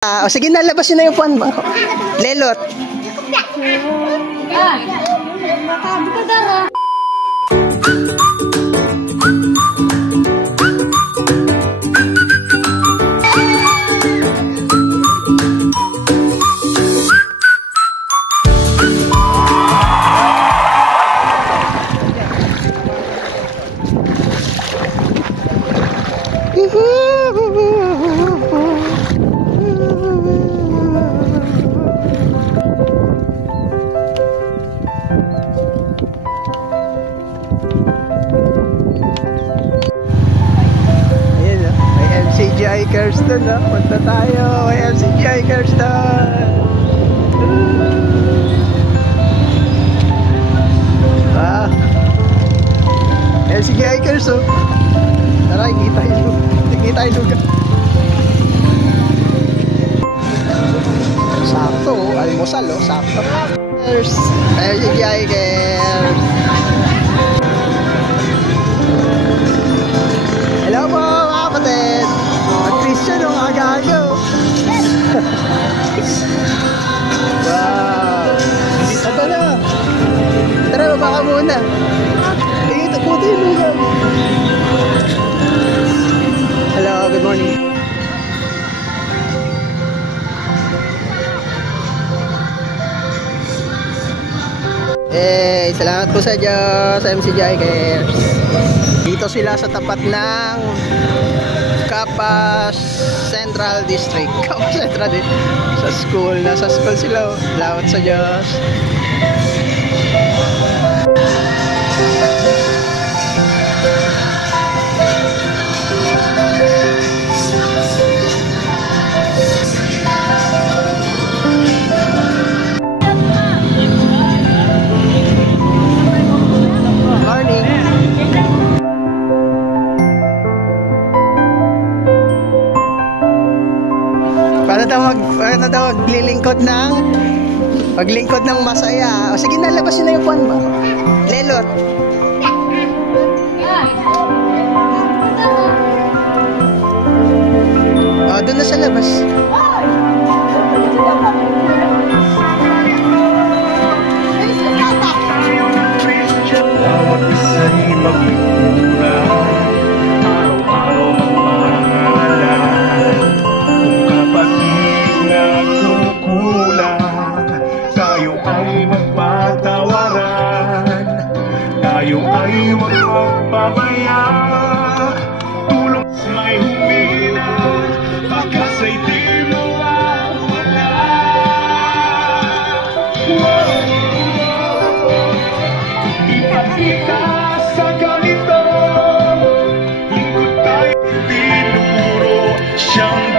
O sige na, labas yun na yung puwan mo. Lelot. MCGI Kirsten, no? Punta tayo kay MCGI Kirsten. MCGI Kirsten. Tara, ikita yung lugar. Sakto, almusal, oh, sakto. MCGI Kirsten. Hello po, mga kapatid. Mag-Christian ang aga-aga. Wow. Ito na. Tara, baba ka muna. Ito, puto yung lugar. Hello, good morning. Salamat po sa Diyos, MCGI Cares. Dito sila sa tapat ng Capas Central District. Capas Central District. Sa school. Nasa school sila. Salamat sa Diyos. Paano daw maglingkod ng masaya. O sige na, labas yun na yung puwan mo. Lelot. O, doon na sa labas. Bawat isa'y magligura, araw-araw magmamahalan. Kung kapatid na nagkukulang, tayo ay magpatawaran. Tayo ay magpapabaya. Tulong may humina, bakas ay di mawawala. Ipagkita sa ganito, lingkod tayo tinuro siyang